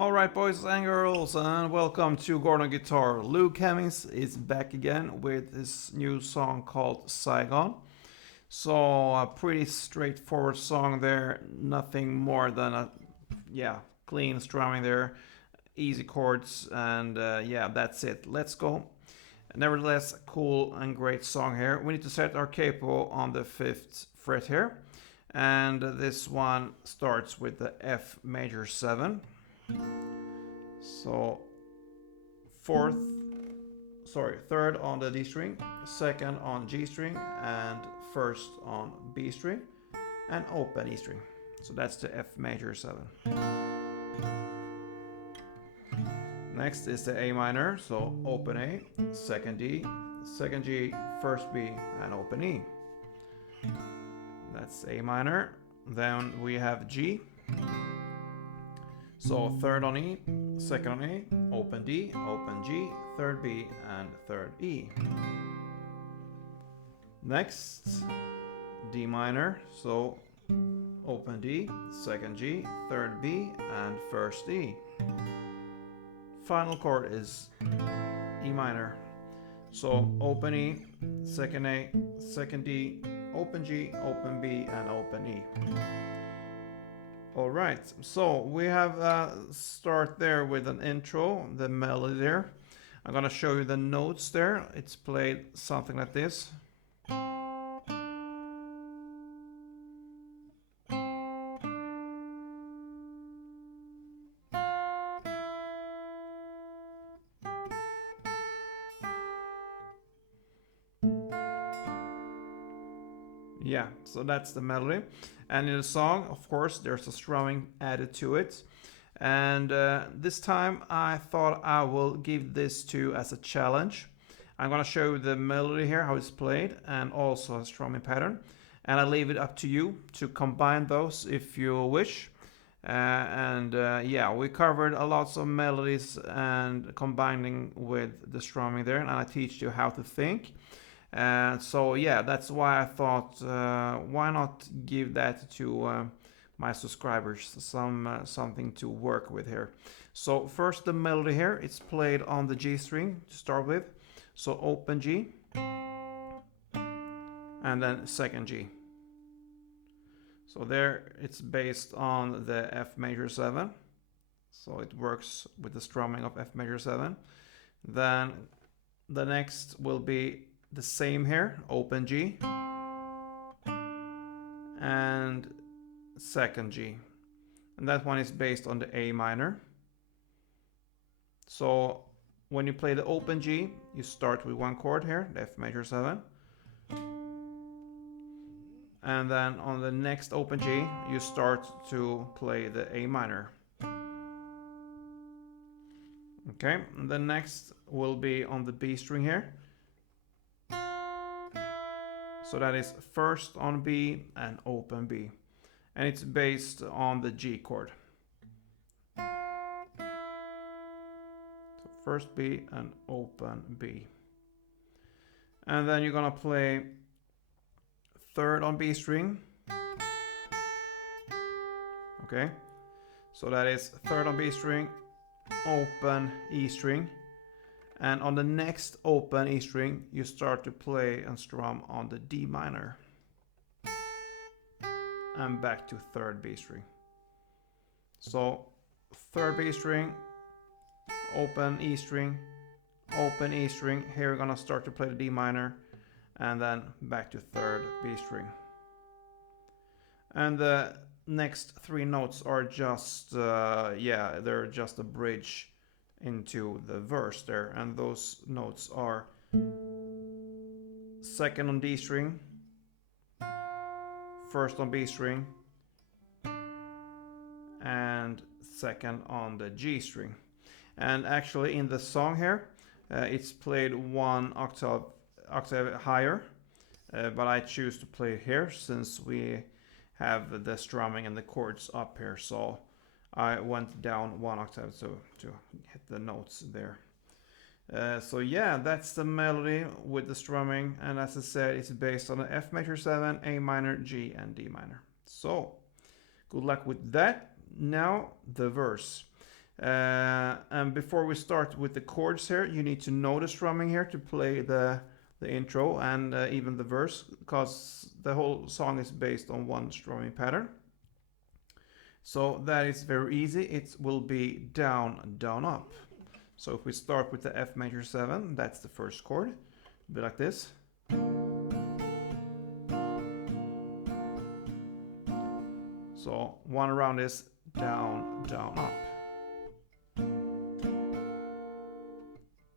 Alright, boys and girls, and welcome to Gordon Guitar. Luke Hemmings is back again with his new song called Saigon. So, a pretty straightforward song there, nothing more than a clean strumming there, easy chords, and that's it. Let's go. Nevertheless, cool and great song here. We need to set our capo on the 5th fret here, and this one starts with the F major 7. So third on the D string, second on G string, and first on B string, and open E string. So that's the F major 7. Next is the A minor, so open A, second D, second G, first B, and open E. That's A minor. Then we have G. So third on E, second on A, open D, open G, third B, and third E. Next, D minor, so open D, second G, third B, and first E. Final chord is E minor. So open E, second A, second D, open G, open B, and open E. Alright, so we have start there with an intro, the melody there. I'm gonna show you the notes there. It's played something like this. Yeah, so that's the melody. And in the song, of course, there's a strumming added to it. And this time I thought I will give this to you as a challenge. I'm gonna show you the melody here, how it's played, and also a strumming pattern. And I leave it up to you to combine those if you wish. We covered a lot of melodies and combining with the strumming there, and I teach you how to think. That's why I thought, why not give that to my subscribers, something to work with here. So first the melody here, it's played on the G string to start with. So open G, and then second G. So there it's based on the F major 7. So it works with the strumming of F major 7. Then the next will be the same here, open G and second G, and that one is based on the A minor. So when you play the open G, you start with one chord here, the F major 7, and then on the next open G you start to play the A minor. Okay, and the next will be on the B string here. So that is first on B and open B. And it's based on the G chord. So first B and open B. And then you're gonna play third on B string. Okay. So that is third on B string, open E string. And on the next open E string, you start to play and strum on the D minor. And back to third B string. So third B string, open E string, open E string. Here we're gonna start to play the D minor, and then back to third B string. And the next three notes are just, they're just a bridge into the verse there, and those notes are second on D string, first on B string, and second on the G string. And actually in the song here, it's played one octave higher, but I choose to play here since we have the strumming and the chords up here, so I went down one octave to hit the notes there. That's the melody with the strumming, and as I said, it's based on the F major 7, A minor, G, and D minor. So good luck with that. Now the verse. And before we start with the chords here, you need to know the strumming here to play the intro and even the verse, because the whole song is based on one strumming pattern. So that is very easy. It will be down, down, up. So if we start with the F major 7, that's the first chord. It'll be like this. So one round is down, down, up.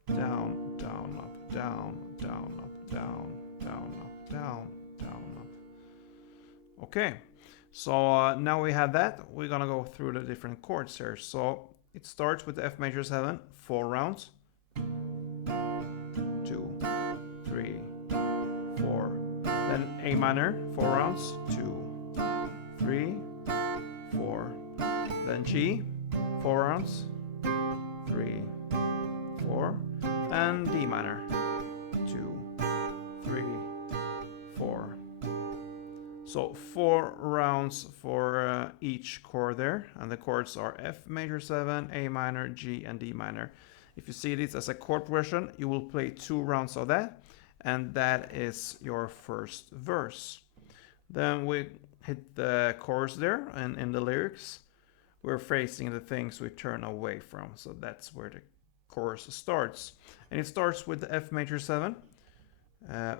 Down, down, up, down, down, up, down, down, up, down, down, up. Okay, so now we have that. We're gonna go through the different chords here. So it starts with the F major 7, 4 rounds. 2, 3, 4. Then A minor, 4 rounds. 2, 3, 4. Then G, 4 rounds. 3, 4. And D minor, 2, 3, 4. So 4 rounds for each chord there, and the chords are F major 7, A minor, G, and D minor. If you see this as a chord progression, you will play 2 rounds of that, and that is your first verse. Then we hit the chorus there, and in the lyrics, we're phrasing the things we turn away from. So that's where the chorus starts. And it starts with the F major 7,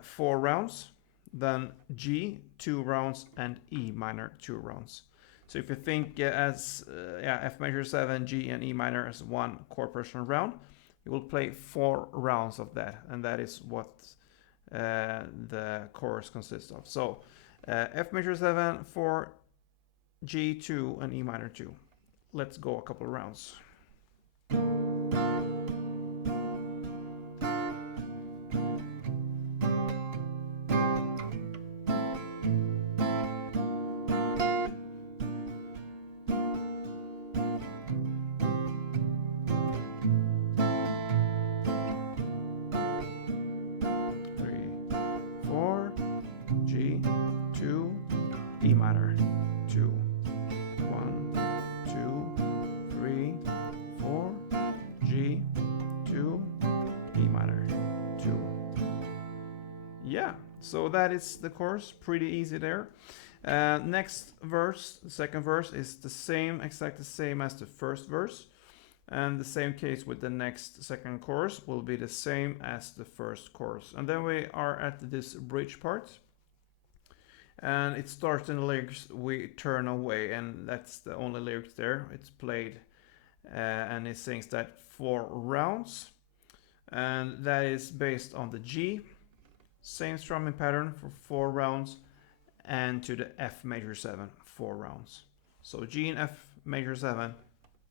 4 rounds. Then G, 2 rounds, and E minor, 2 rounds. So if you think as F major 7, G, and E minor as one chord progression round, you will play 4 rounds of that, and that is what the chorus consists of. So F major 7, 4, G, 2, and E minor 2. Let's go a couple of rounds. 4, G, 2, E minor, 2, 1, 2, 3, 4, G, 2, E minor, 2. Yeah, so that is the chorus, pretty easy there. Next verse, the second verse is the same, exactly the same as the first verse. And the same case with the next second chorus will be the same as the first chorus. And then we are at this bridge part. And it starts in the lyrics, we turn away, and that's the only lyrics there. It's played and it sings that 4 rounds. And that is based on the G, same strumming pattern for 4 rounds, and to the F major 7, 4 rounds. So G and F major 7,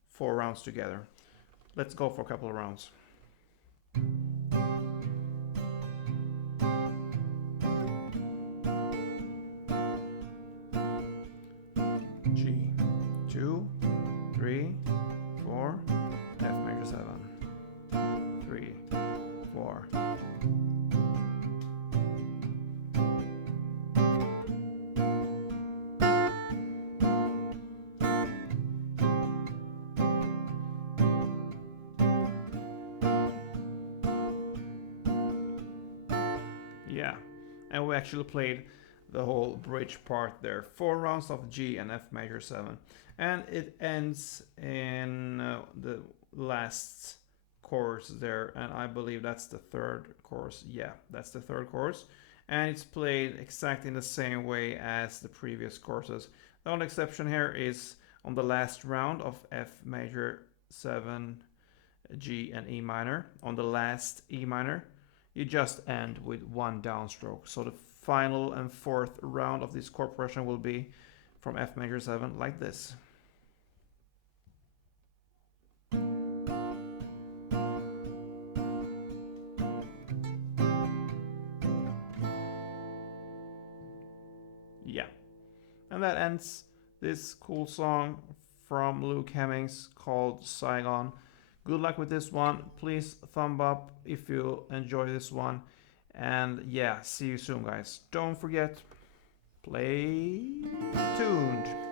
4 rounds together. Let's go for a couple of rounds. G, 2, 3, 4, F major 7, 3, 4. Yeah, and we actually played the whole bridge part there. 4 rounds of G and F major 7. And it ends in the last chorus there, and I believe that's the third chorus. Yeah, that's the third chorus. And it's played exactly in the same way as the previous courses. The only exception here is on the last round of F major 7, G, and E minor. On the last E minor, you just end with 1 downstroke. So the final and fourth round of this chord progression will be from F major 7 like this. Yeah, and that ends this cool song from Luke Hemmings called Saigon. Good luck with this one. Please thumb up if you enjoy this one. And yeah, see you soon, guys. Don't forget, play tuned.